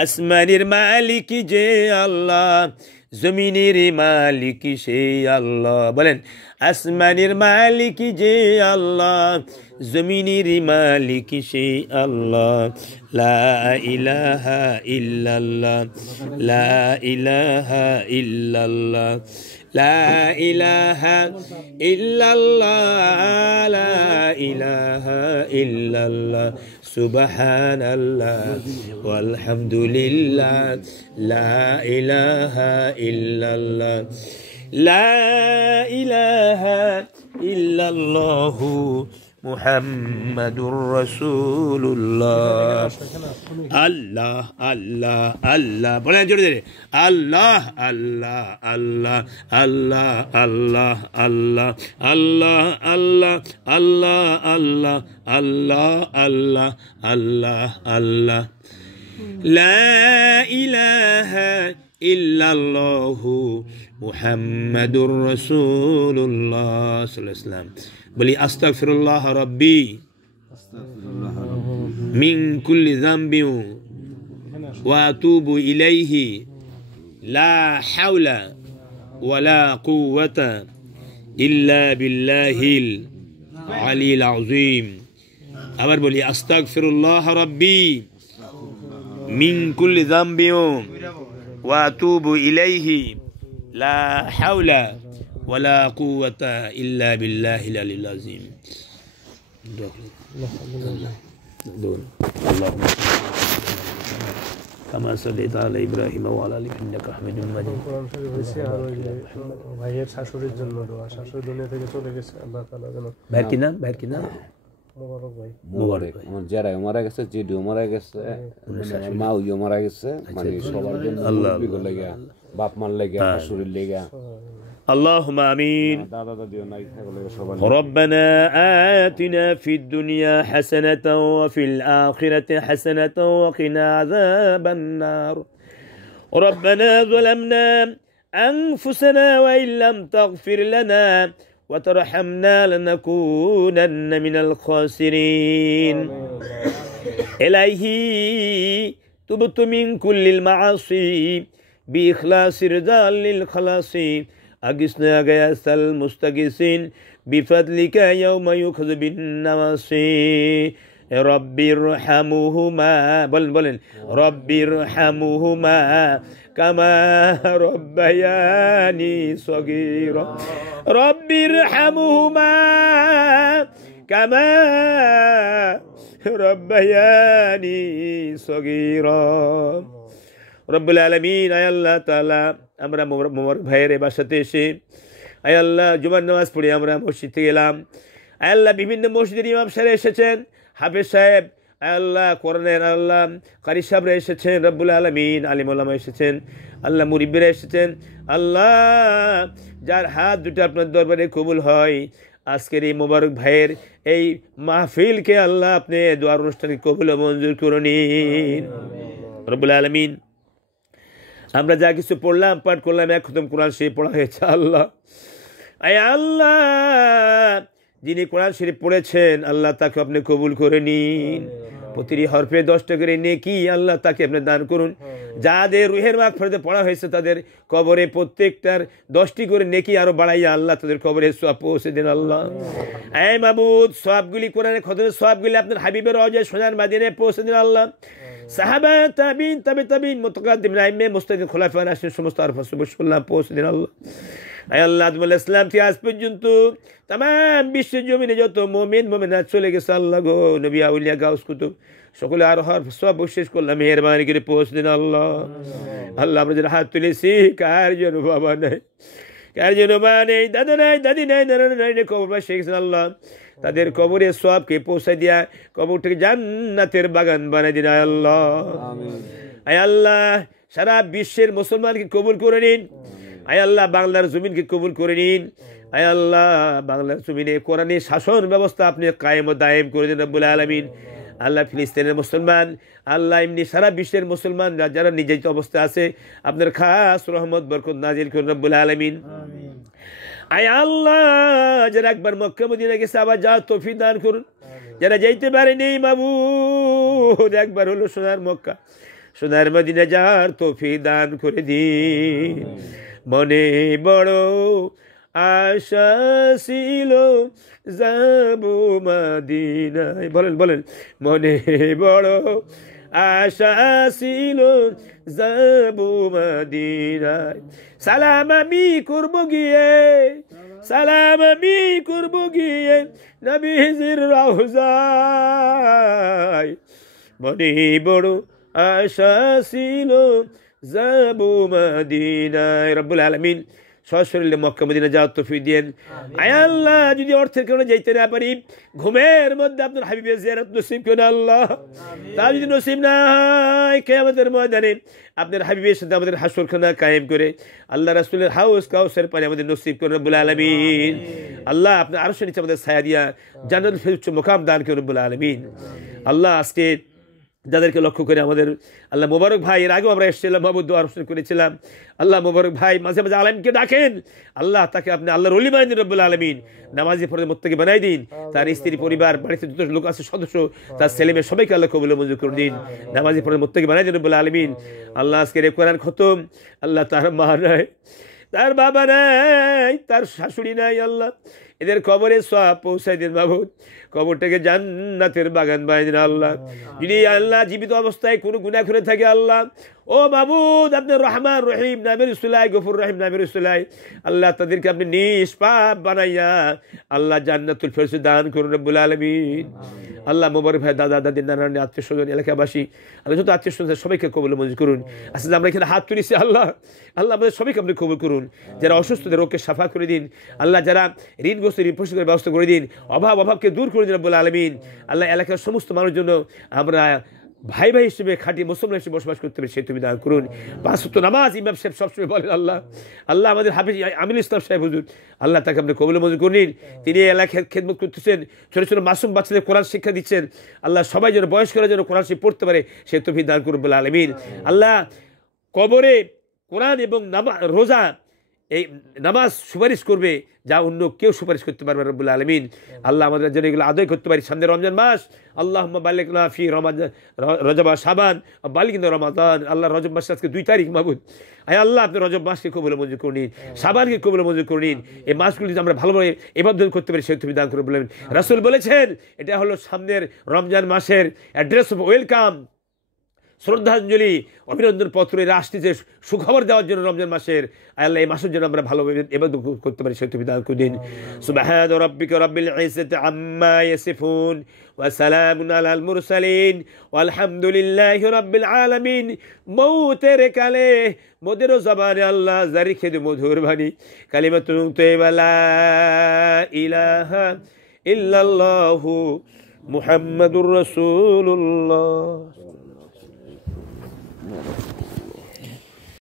আসমানের মালিক যে আল্লাহ, জমিনের মালিক সে আল্লাহ। বলেন, আসমানের মালিক যে আল্লাহ, জমিনের মালিক সে আল্লাহ। লা ইলাহা ইল্লাল্লাহ, লা ইলাহা ইল্লাল্লাহ, লা ইলাহা ইল্লাল্লাহ, লা ইলাহা ইল্লাল্লাহ, সুবহানাল্লাহ ওয়ালহামদুলিল্লাহ, লা ইলাহা ইল্লাল্লাহ, লা ইলাহা ইল্লাল্লাহু মুহাম্মাদুর রাসূলুল্লাহ। আল্লাহ আল্লাহ আল্লাহ, বলেন জোরে জোরে, আল্লাহ আল্লাহ আল্লাহ আল্লাহ আল্লাহ আল্লাহ আল্লাহ আল্লাহ আল্লাহ আল্লাহ আল্লাহ আল্লাহ আল্লাহ আল্লাহ, লা ইলাহা ইল্লাল্লাহু মুহাম্মাদুর রাসূলুল্লাহ সাল্লাল্লাহু আলাইহি ওয়াসাল্লাম। বলি আস্তাগফিরুল্লাহ রাব্বি মিন কুল্লি যামবিন ওয়া আতুবু ইলাইহি, লা হাওলা ওয়ালা কুওয়াতা ইল্লা বিল্লাহিল আলিয়্যিল আযীম। আবার বলি আস্তাগফিরুল্লাহ রাব্বি মিন কুল্লি যামবিন ওয়া আতুবু ইলাইহি, লা হাওলা ওয়ালা কুওয়াতা ইল্লা বিল্লাহিল আলিয়্যিল আযীম। আল্লাহুম্মা কামা সাল্লাইতা আলা ইব্রাহিম ওয়া আলা আলি ইন্নাকা হামিদুম মাজিদ। কোরআন শরীফে আর ওই যে ভাইয়ের শাশুড়ির জন্য দোয়া, শাশুড়ি দুনিয়া থেকে চলে গেছে, আল্লাহ তাআলা যেন। ভাইয়ের কি নাম? ভাইয়ের কি নাম? মোবারক ভাই। মোবারক। আমার যারাই মারা গেছে, জিডিও মারা গেছে, আমার মাও মারা গেছে, মানে সবার জন্য আল্লাহ লেগে, বাপ মার লেগে, শাশুড়ির লেগে, আল্লাহুম্মা আমিন। দাদা দাদিও নাই থাকলে সবার। ربنا آتنا في الدنيا حسنة وفي الآخرة حسنة وقنا عذاب النار. ربنا ظلمنا أنفسنا وإن لم تغفر لنا وترحمنا لنكونن من الخاسرين. إلهي تبت من كل المعاصي بإخلاص رضا للخلاص. أغثنا غياث المستغيثين بفضلك يوم يؤخذ بالنواصي. رب ارحمهما، بولن رب ارحمهما كما ربياني صغيرا. رب ارحمهما كما ربياني صغيرا. রব্বুল আলামিন, আয় আল্লাহ তাআলা, আমরা মোবারক ভাইয়ের বাসাতে এসে আয় আল্লাহ জুমার নামাজ পড়ে আমরা মসজিদে গেলাম। আয় আল্লাহ বিভিন্ন মসজিদের ইমাম সাহেব এসেছেন, হাফেজ সাহেব, আয় আল্লাহ কোরআনের আল্লাহ কারি সাহেবরা এসেছেন, রব্বুল আলামিন আলিম ওলামা এসেছেন, আল্লাহ মুরিব্বিরা এসেছেন। আল্লাহ যার হাত দুটো আপনার দরবারে কবুল হয়, আজকের এই মোবারক ভাইয়ের এই মাহফিলকে আল্লাহ আপনি দোয়ার অনুষ্ঠানে কবুল ও মঞ্জুর করে নিন রব্বুল আলামিন। আমরা যা কিছু পড়লাম, পাঠ করলাম, এক খতম কোরআন শরীফ পড়া হয়েছে। আল্লাহ, আয় আল্লাহ, যিনি কোরআন শরীফ পড়েছেন আল্লাহ তাকে আপনি কবুল করে নিন। প্রতিটি হরফে 10টা করে নেকি আল্লাহ তাকে আপনি দান করুন। যাদের রুহের মাগফিরাতে পড়া হয়েছে তাদের কবরে প্রত্যেকটার 10টি করে নেকি আরো বাড়াইয়া আল্লাহ তাদের কবরে সওয়াব পৌঁছে দিন। আল্লাহ, এই মাবুদ, সওয়াবগুলি কোরআনের খতমের সওয়াবগুলি আপনার হাবিবের রওজায় সোনার মদিনায় পৌঁছে দিন। আল্লাহ, সাহাবা, তাবিন, তাবিঈন, মুতাকাদ্দিমিন, আইম্মে, মুজতাহিদিন, খুলাফায়ে রাশিদিন সমস্ত আরফা সুবহানাল্লাহ পৌঁছে দিন। আল্লাহ, আয় আল্লাহ, আদম আলাইহিস সালাম থেকে আজ পর্যন্ত तमाम বিশ্বের জমিনে যত মুমিন মুমিনাত চলে গেছে আল্লাহ গো, নবী আউলিয়া গাউস কুতুব সকলে আর হর সব শেষ করলাম, মেহেরবানি করে পৌঁছে দিন। আল্লাহ, আল্লাহ, আমরা যারা হাত তুলেছি কার জন্য বাবা নাই, কার জন্য মা নেই, দাদা নাই, দাদি নাই, নানা নাই, কবর পাশে গেছেন আল্লাহ, তাদের কবরে সওয়াবকে পৌঁছে দিয়া কবরটাকে জান্নাতের বাগান বানাই দিন। আয় আল্লাহ, আয় আল্লাহ, সারা বিশ্বের মুসলমানকে কবুল করে নিন। আয় আল্লাহ, বাংলার জমিনকে কবুল করে নিন। আয় আল্লাহ, বাংলার জমিনে কোরআনী শাসন ব্যবস্থা আপনি কায়েম ও দায়েম করে দিন রব্বুল আলামিন। আল্লাহ, ফিলিস্তিনের মুসলমান, আল্লাহ এমনি সারা বিশ্বের মুসলমান যারা নির্যাতিত অবস্থায় আছে আপনার খাস রহমত বরকত নাজিল করুন রব্বুল আলামিন। আয় আল্লাহ, যারা একবার মক্কা মদিনা গেছে আবার যাওয়ার তৌফিক দান করুন। যারা যাইতে পারেনি মাবুদ, একবার হলো সোনার মক্কা সোনার মদিনা যাওয়ার তৌফিক দান করে দিন। মনে বড় আশা ছিল যাব মদিনায়, বলেন বলেন, মনে বড় আশা ছিল যাব মদিনায়। সালাম আমি করব গিয়ে, সালাম আমি করব গিয়ে নবীজির রওজায়। মনে বড় আশা ছিল যাব মদিনায়। রব্বুল আলামিন সশরীরে মক্কা মদিনা যাওয়ার তৌফিক দেন। আয় আল্লাহ, যদি অর্থের কারণে যাইতে না পারি, ঘুমের মধ্যে আপনার হাবিবের জিয়ারত নসিব করুন আল্লাহ। তা যদি নসিব না হয়, কিয়ামতের ময়দানে আপনার হাবিবের সাথে আমাদের হাসরখানা কায়েম করে আল্লাহ রাসূলের হাউস কাউসার পানি আমাদের নসিব করুন রব্বুল আলামিন। আল্লাহ আপনার আরশের নিচে আমাদের ছায়া দিয়া জান্নাতুল ফিরদৌস মুকাম দান করুন রব্বুল আলামিন। আল্লাহ আজকে যাদেরকে লক্ষ্য করে আমাদের আল্লাহ মোবারক ভাই, এর আগেও আমরা এসেছিলাম, মাহবুদ দোয়া রসুল করেছিলাম। আল্লাহ মোবারক ভাই মাঝে মাঝে আলেমকে ডাকেন, আল্লাহ তাকে আপনি আল্লাহর ওলি বানাই দিন রব্বুল আলামিন। নামাজি ফরজে মুত্তাকি বানাই দিন। তার স্ত্রী, পরিবার, বাড়িতে যত লোক আছে সদস্য, তার ছেলে মেয়ে সবাইকে আল্লাহ কবুল মঞ্জুর করে দিন। নামাজি ফরজে মুত্তাকি বানাই দিন রব্বুল আলামিন। আল্লাহ আজকের এই কোরআন খতম, আল্লাহ তার মা নাই, তার বাবা নাই, তার শাশুড়ি নাই, আল্লাহ এদের কবরে সওয়াব পৌঁছাই দিন মাবুদ। কবরটাকে জান্নাতের বাগান বানিয়ে দিন আল্লাহ। যদি আল্লাহ জীবিত অবস্থায় কোনো গুনাহ করে থাকে আল্লাহ, ও মাবুদ আপনার রহমান রহিম নামের উসুলাই, গফুর রহিম নামের উসুলাই, আল্লাহ তাদেরকে আপনি নিষ্পাপ বানাইয়া আল্লাহ জান্নাতুল ফিরদৌস দান করুন রব্বুল আলামিন। আল্লাহ মোবারক ভাই, দাদা দাদি, নানা নানি, আত্মীয় স্বজন, এলাকাবাসী, আল্লাহ যত আত্মীয় স্বজন সবাইকে কবুল মঞ্জুর করুন। আসলে আমরা এখানে হাত তুলেছি আল্লাহ, আল্লাহ আমাদের সবাইকে আপনি কবুল করুন। যারা অসুস্থদের রোগকে সাফা করে দিন আল্লাহ, যারা ঋণগ্রস্ত ঋণ পরিশোধ করে ব্যবস্থা করে দিন, অভাবকে দূর করে দিন রব্বুল আলামিন। আল্লাহ এলাকার সমস্ত মানুষের জন্য আমরা ভাই ভাই হিসেবে খাঁটি মুসলমান হিসেবে বসবাস করতে পারি, সে তুমি দান করুন। 5 ওয়াক্ত নামাজ ইমাম সাহেব সবসময় বলেন আল্লাহ, আল্লাহ আমাদের হাফিজ আমিনুল ইসলাম সাহেব হুজুর, আল্লাহ তাকে আপনি কবুল মঞ্জুর করুন। তিনি এলাকায় খেদমত করতেছেন, ছোটো ছোটো মাসুম বাচ্চাদের কোরআন শিক্ষা দিচ্ছেন। আল্লাহ সবাই যেন বয়স্করা যেন কোরআন শিক্ষা পড়তে পারে, সে তুমি দান করুন রব্বুল আলামিন। আল্লাহ কবরে কোরআন এবং রোজা, এই নামাজ সুপারিশ করবে যা অন্য কেউ সুপারিশ করতে পারবে রব্বুল আলামিন। আল্লাহ আমাদের জন্য এগুলো আদায় করতে পারি। সামনে রমজান মাস, আল্লাহুম্মা বাল্লিগনা ফি রজব শাবান বাল্লিগনা রমাদান। আল্লাহ রজব মাস আজকে 2 তারিখ মাবুদ, আয় আল্লাহ আপনি রজব মাসকে কবুল মঞ্জুর করে নিন, শাবানকে কবুল মঞ্জুর করে নিন। এই মাসগুলিতে আমরা ভালোভাবে ইবাদত করতে পারি, সে তুমি দান করে বলবেন। রাসূল বলেছেন এটা হলো সামনের রমজান মাসের অ্যাড্রেস অফ ওয়েলকাম, শ্রদ্ধাঞ্জলি, অভিনন্দন পত্র আসতেছে সুখবর দেওয়ার জন্য রমজান মাসের। আল্লাহ এই মাসের জন্য আমরা ভালোভাবে ইবাদত করতে পারি, সে তুমি দান করে দিন। সুবহানা রাব্বিকা রাব্বিল ইজ্জাতি আম্মা ইয়াসিফুন ওয়া সালামুন আলাল মুরসালিন ওয়ালহামদুলিল্লাহি রাব্বিল আলামিন। মৌতের কালে মোদের জবানে আল্লাহ জারি খেদে মধুর বাণী কালিমাতুন তাইয়্যিবা লা ইলাহা ইল্লাল্লাহু মুহাম্মাদুর রাসূলুল্লাহ।